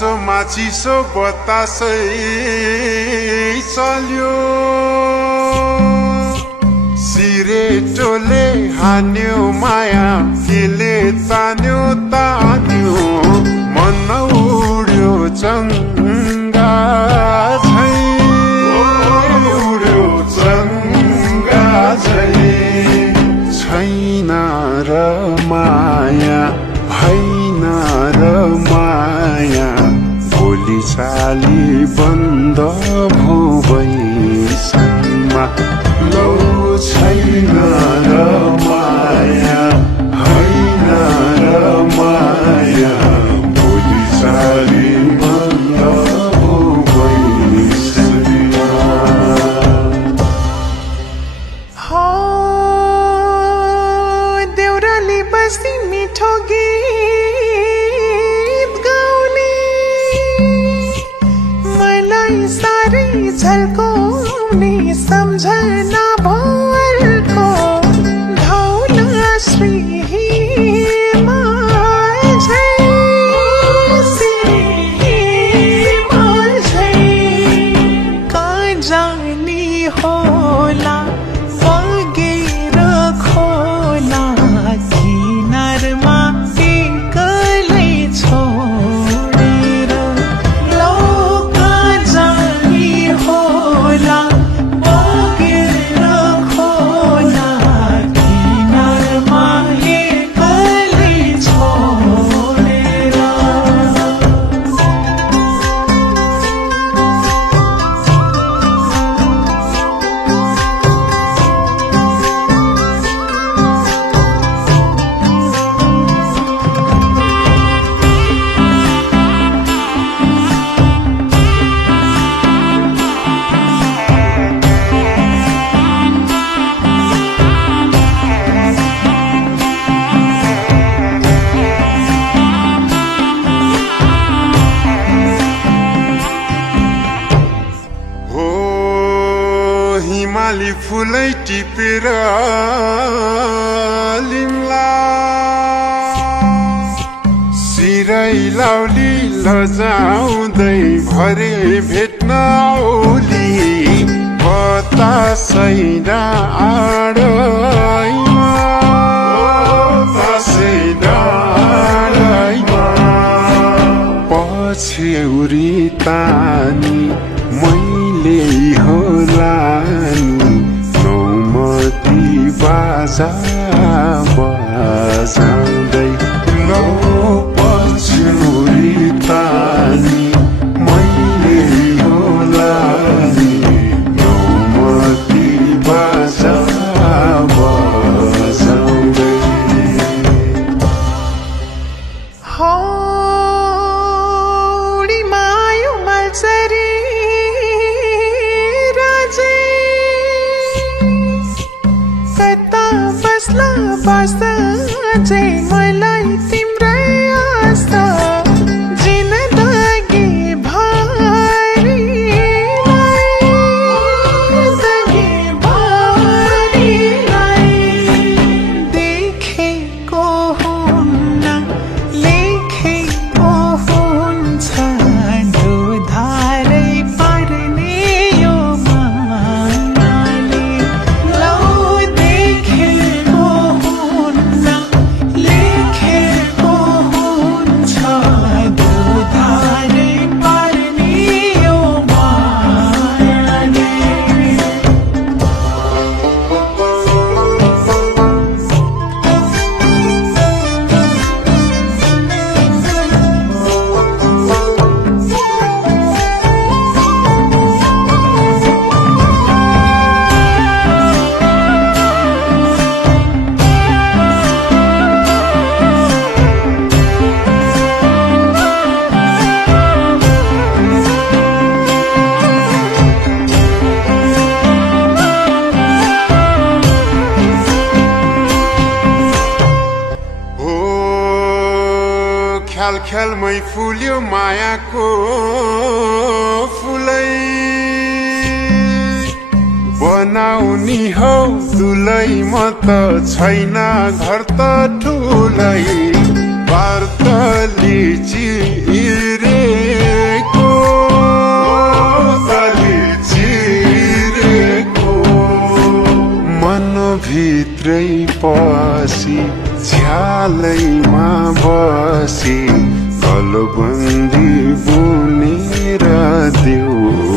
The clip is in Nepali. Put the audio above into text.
चिसो बतासै चल्यो सिरेटोले हान्यो माया केले तान्यो मन उड्यो चङ्गा झै उड्यो चङ्गा झै छैन र माया भएन र माया भोलि साली बन्द भो बैसनमा लौ छैन र माया होइन र माया भोलि साली बन्द भो बैसनमा देउराली बस्ती मिठो गीत गाउने मलाई साह्रै झल्काउने सम्झना भरको धौला श्रीमा कहाँ जाने होला बगेर खोला किनारमा एक्लै छोडेर लौ कहाँ जाने होला बगेर खोला किनारमा एक्लै छोडेर हिमाली फुलै टिपेर लिम्ला सिरै लाउली लजाउँदै भरे भेट्न औली बतासै डाँडैमा पछ्यौरी तानी मैले होला नौमती बाजा बजाउँदै लौ पछ्यौरी तानी मैले होला नौमती बाजा बजाउँदै हौडी मायो मल्सरी बस्दा चाहिँ मलाई तिम्रै आस्था जिन्दगी भरिलाई देखेको हुन्न लेखेको हुन्छ धुधारै पर्ने यो मायाले लौ देखेको लेखेको हुन्छ धुधारै पर्ने यो मायाले ख्यालमै फुल्यो मायाको फुलै बनाउनी हौ दुलै म त छैन घर त ठुलै वार्तली चिरे पालैमा बसी गलबन्दी बुनेर देऊ